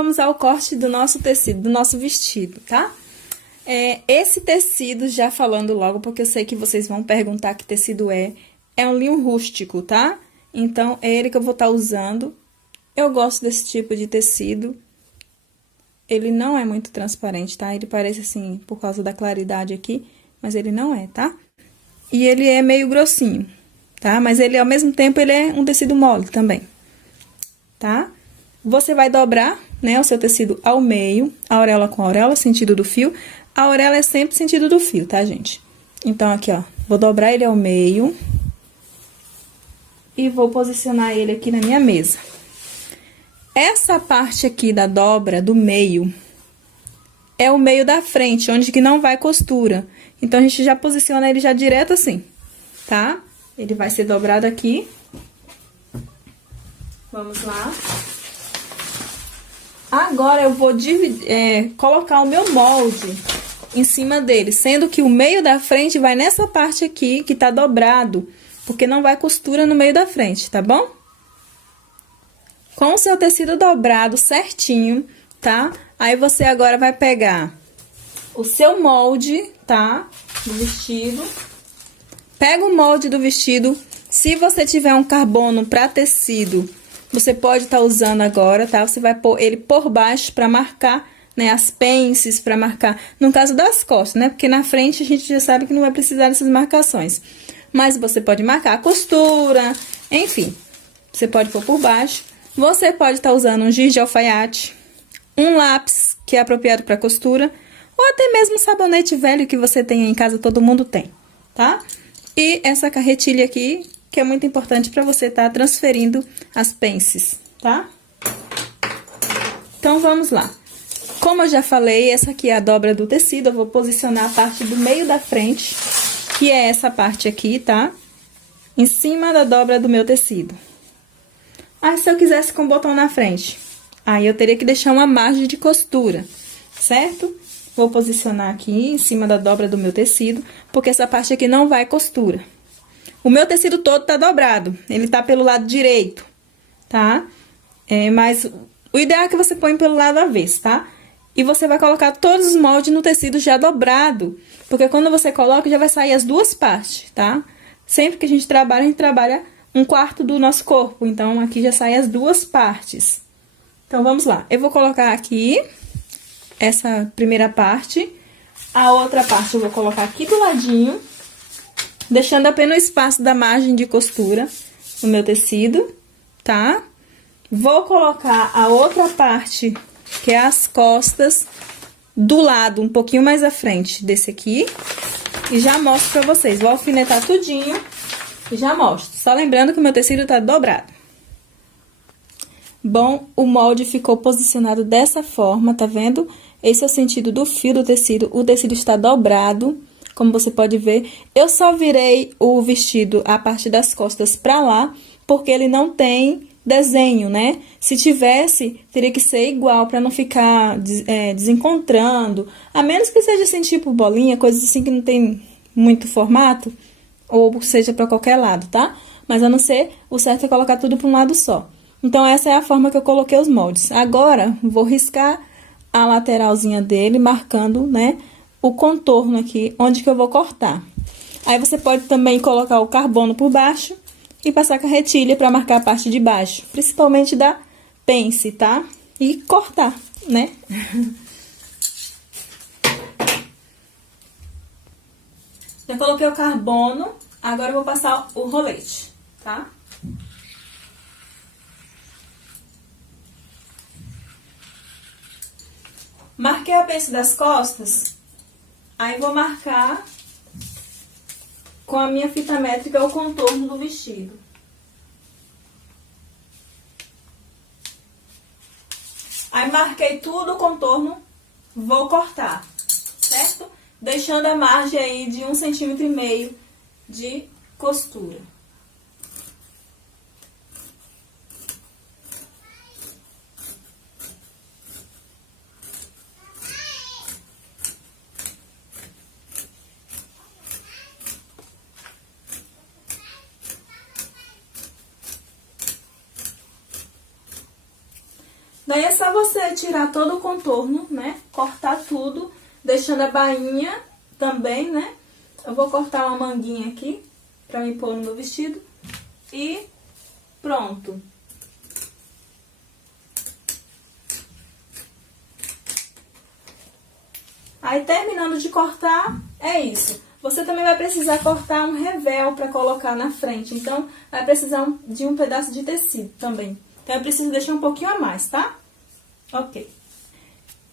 vamos ao corte do nosso tecido, do nosso vestido, tá? Esse tecido, já falando logo, porque eu sei que vocês vão perguntar que tecido é um linho rústico, tá? Então, é ele que eu vou estar usando. Eu gosto desse tipo de tecido. Ele não é muito transparente, tá? Ele parece assim, por causa da claridade aqui, mas ele não é, tá? E ele é meio grossinho, tá? Mas ele, ao mesmo tempo, ele é um tecido mole também, tá? Você vai dobrar, né, o seu tecido ao meio, a auréola com a auréola, sentido do fio. A auréola é sempre sentido do fio, tá, gente? Então, aqui, ó, vou dobrar ele ao meio e vou posicionar ele aqui na minha mesa. Essa parte aqui da dobra do meio é o meio da frente, onde que não vai costura. Então, a gente já posiciona ele já direto assim, tá? Ele vai ser dobrado aqui. Vamos lá. Agora, eu vou colocar o meu molde em cima dele, sendo que o meio da frente vai nessa parte aqui, que tá dobrado, porque não vai costura no meio da frente, tá bom? Com o seu tecido dobrado certinho, tá? Aí, você agora vai pegar o seu molde, tá? Do vestido. Pega o molde do vestido. Se você tiver um carbono pra tecido, você pode estar usando agora, tá? Você vai pôr ele por baixo pra marcar, né? As pences, pra marcar, no caso das costas, né? Porque na frente a gente já sabe que não vai precisar dessas marcações. Mas você pode marcar a costura, enfim. Você pode pôr por baixo. Você pode estar usando um giz de alfaiate, um lápis, que é apropriado para costura, ou até mesmo um sabonete velho que você tem em casa, todo mundo tem, tá? E essa carretilha aqui, que é muito importante para você estar transferindo as pences, tá? Então, vamos lá. Como eu já falei, essa aqui é a dobra do tecido, eu vou posicionar a parte do meio da frente, que é essa parte aqui, tá? Em cima da dobra do meu tecido. Ah, se eu quisesse com o botão na frente, aí eu teria que deixar uma margem de costura, certo? Vou posicionar aqui em cima da dobra do meu tecido, porque essa parte aqui não vai costura. O meu tecido todo tá dobrado, ele tá pelo lado direito, tá? Mas o ideal é que você põe pelo lado avesso, tá? E você vai colocar todos os moldes no tecido já dobrado, porque quando você coloca, já vai sair as duas partes, tá? Sempre que a gente trabalha um quarto do nosso corpo, então aqui já sai as duas partes. Então, vamos lá. Eu vou colocar aqui essa primeira parte, a outra parte eu vou colocar aqui do ladinho, deixando apenas o espaço da margem de costura no meu tecido, tá? Vou colocar a outra parte, que é as costas, do lado, um pouquinho mais à frente desse aqui, e já mostro pra vocês. Vou alfinetar tudinho e já mostro. Só lembrando que o meu tecido tá dobrado. Bom, o molde ficou posicionado dessa forma, tá vendo? Esse é o sentido do fio do tecido, o tecido está dobrado, como você pode ver. Eu só virei o vestido, a parte das costas pra lá, porque ele não tem desenho, né? Se tivesse, teria que ser igual, pra não ficar desencontrando. A menos que seja assim, tipo bolinha, coisas assim que não tem muito formato, ou seja pra qualquer lado, tá? Mas a não ser, o certo é colocar tudo pra um lado só. Então, essa é a forma que eu coloquei os moldes. Agora, vou riscar a lateralzinha dele, marcando, né, o contorno aqui, onde que eu vou cortar. Aí, você pode também colocar o carbono por baixo e passar carretilha pra marcar a parte de baixo, principalmente da pence, tá? E cortar, né? Já coloquei o carbono, agora eu vou passar o rolete, tá? Marquei a pence das costas, aí vou marcar com a minha fita métrica o contorno do vestido. Aí, marquei tudo o contorno, vou cortar, certo? Deixando a margem aí de 1,5 cm de costura. Daí é só você tirar todo o contorno, né? Cortar tudo, deixando a bainha também, né? Eu vou cortar uma manguinha aqui pra me pôr no meu vestido. E pronto. Aí, terminando de cortar, é isso. Você também vai precisar cortar um revel pra colocar na frente. Então, vai precisar de um pedaço de tecido também. Então, eu preciso deixar um pouquinho a mais, tá? Ok.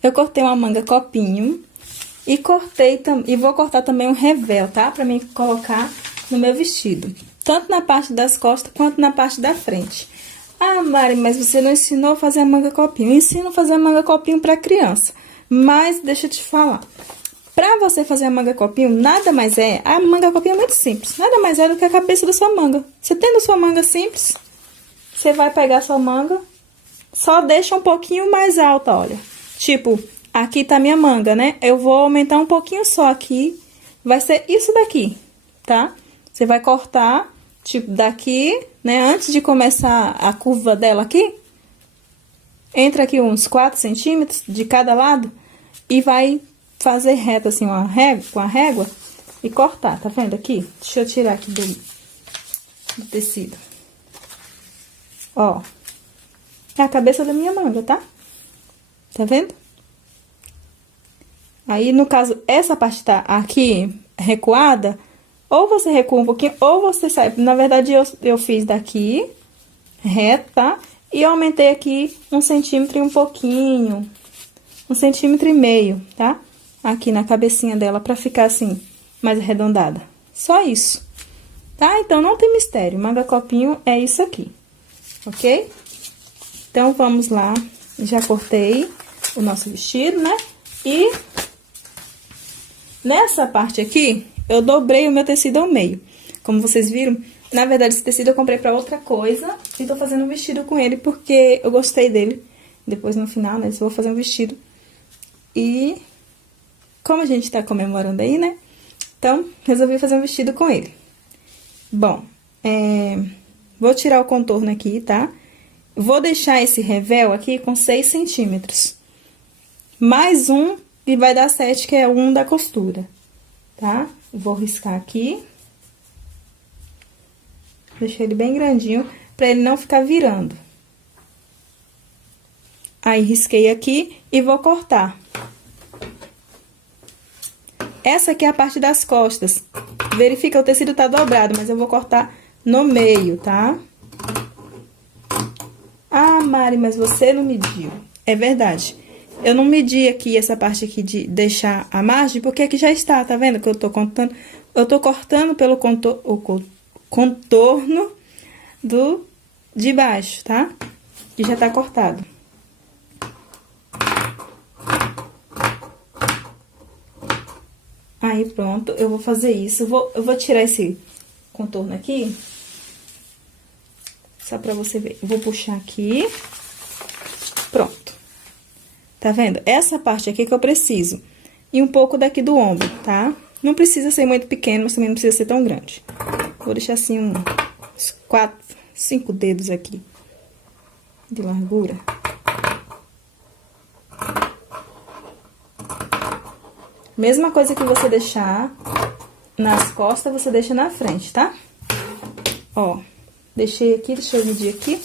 Eu cortei uma manga copinho e vou cortar também um revel, tá? Pra mim colocar no meu vestido. Tanto na parte das costas quanto na parte da frente. Ah, Mari, mas você não ensinou a fazer a manga copinho. Eu ensino a fazer a manga copinho pra criança. Mas, deixa eu te falar. Pra você fazer a manga copinho, nada mais é... A manga copinho é muito simples. Nada mais é do que a cabeça da sua manga. Você tendo sua manga simples, você vai pegar sua manga, só deixa um pouquinho mais alta, olha. Tipo, aqui tá minha manga, né? Eu vou aumentar um pouquinho só aqui. Vai ser isso daqui, tá? Você vai cortar, tipo, daqui, né? Antes de começar a curva dela aqui, entra aqui uns 4 centímetros de cada lado e vai fazer reto assim, com a régua e cortar, tá vendo aqui? Deixa eu tirar aqui do tecido. Ó, é a cabeça da minha manga, tá? Tá vendo? Aí, no caso, essa parte tá aqui recuada, ou você recua um pouquinho, ou você sai. Na verdade, eu fiz daqui, reto, tá? E aumentei aqui 1 centímetro e um pouquinho, 1,5 centímetros, tá? Aqui na cabecinha dela, pra ficar assim, mais arredondada. Só isso, tá? Então, não tem mistério. Manga copinho é isso aqui, ok? Então, vamos lá. Já cortei o nosso vestido, né? E nessa parte aqui, eu dobrei o meu tecido ao meio. Como vocês viram, na verdade, esse tecido eu comprei pra outra coisa. E tô fazendo um vestido com ele porque eu gostei dele. Depois, no final, né, eu vou fazer um vestido. E como a gente tá comemorando aí, né? Então, resolvi fazer um vestido com ele. Bom, vou tirar o contorno aqui, tá? Vou deixar esse revel aqui com 6 centímetros. Mais um, e vai dar 7, que é um da costura, tá? Vou riscar aqui. Deixei ele bem grandinho, pra ele não ficar virando. Aí, risquei aqui e vou cortar. Essa aqui é a parte das costas. Verifica, o tecido tá dobrado, mas eu vou cortar no meio, tá? Ah, Mari, mas você não mediu. É verdade. Eu não medi aqui essa parte aqui de deixar a margem, porque aqui já está, tá vendo que eu tô contando? Eu tô cortando pelo contorno de baixo, tá? Que já tá cortado. Aí, pronto, eu vou fazer isso. Eu vou tirar esse contorno aqui. Só pra você ver. Eu vou puxar aqui. Pronto. Tá vendo? Essa parte aqui que eu preciso. E um pouco daqui do ombro, tá? Não precisa ser muito pequeno, mas também não precisa ser tão grande. Vou deixar assim uns 4, 5 dedos aqui de largura. Mesma coisa que você deixar nas costas, você deixa na frente, tá? Ó, deixei aqui, deixa eu medir aqui.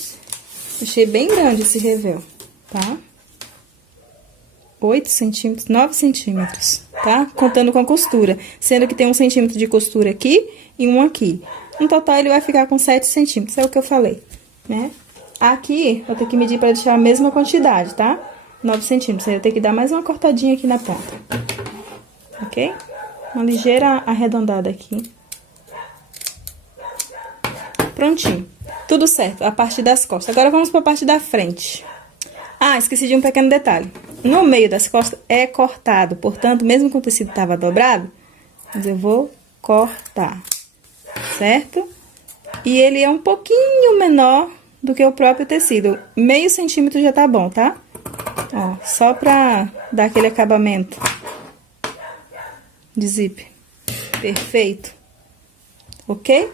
Deixei bem grande esse revel, tá? 8 centímetros, 9 centímetros, tá? Contando com a costura. Sendo que tem 1 centímetro de costura aqui e um aqui. No total, ele vai ficar com 7 centímetros, é o que eu falei, né? Aqui, eu tenho que medir pra deixar a mesma quantidade, tá? 9 centímetros. Aí, eu tenho que dar mais uma cortadinha aqui na ponta. Ok? Uma ligeira arredondada aqui. Prontinho. Tudo certo, a parte das costas. Agora, vamos pra parte da frente. Ah, esqueci de um pequeno detalhe. No meio das costas é cortado, portanto, mesmo que o tecido tava dobrado, mas eu vou cortar, certo? E ele é um pouquinho menor do que o próprio tecido. Meio centímetro já tá bom, tá? Ó, só pra dar aquele acabamento de zíper. Perfeito. Ok?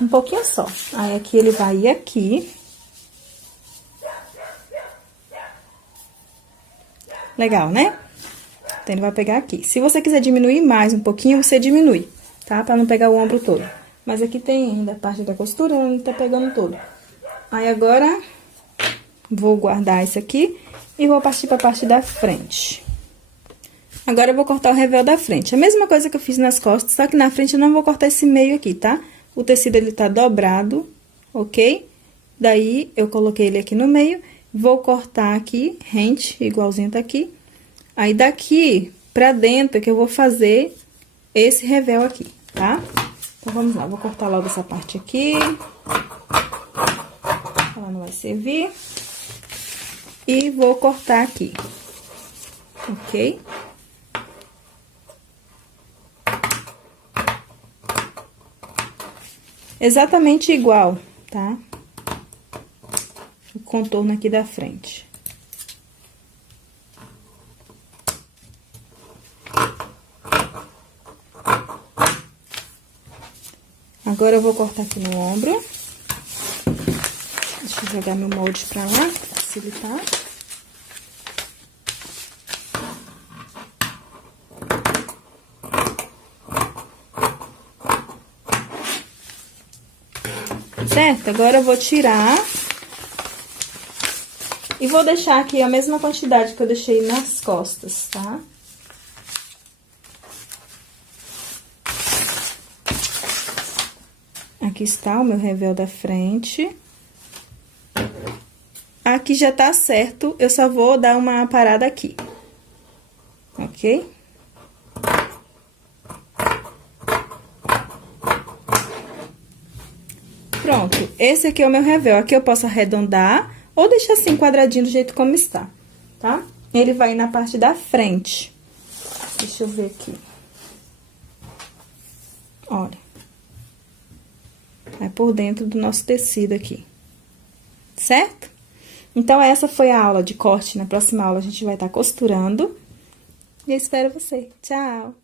Um pouquinho só. Aí, aqui ele vai ir aqui. Legal, né? Então, ele vai pegar aqui. Se você quiser diminuir mais um pouquinho, você diminui, tá? Pra não pegar o ombro todo. Mas aqui tem ainda a parte da costura, não tá pegando todo. Aí, agora, vou guardar isso aqui e vou partir pra parte da frente. Agora, eu vou cortar o revel da frente. A mesma coisa que eu fiz nas costas, só que na frente eu não vou cortar esse meio aqui, tá? O tecido, ele tá dobrado, ok? Daí, eu coloquei ele aqui no meio, vou cortar aqui, rente, igualzinho tá aqui. Aí, daqui pra dentro que eu vou fazer esse revel aqui, tá? Então, vamos lá, vou cortar logo essa parte aqui. Ela não vai servir. E vou cortar aqui, ok? Exatamente igual, tá? O contorno aqui da frente. Agora, eu vou cortar aqui no ombro. Deixa eu jogar meu molde pra lá, pra facilitar. Certo? Agora, eu vou tirar. E vou deixar aqui a mesma quantidade que eu deixei nas costas, tá? Aqui está o meu revel da frente. Aqui já tá certo, eu só vou dar uma parada aqui. Ok? Pronto, esse aqui é o meu revel. Aqui eu posso arredondar ou deixar assim, quadradinho do jeito como está, tá? Ele vai na parte da frente. Deixa eu ver aqui. Olha. Vai por dentro do nosso tecido aqui. Certo? Então, essa foi a aula de corte. Na próxima aula, a gente vai estar costurando. E eu espero você. Tchau!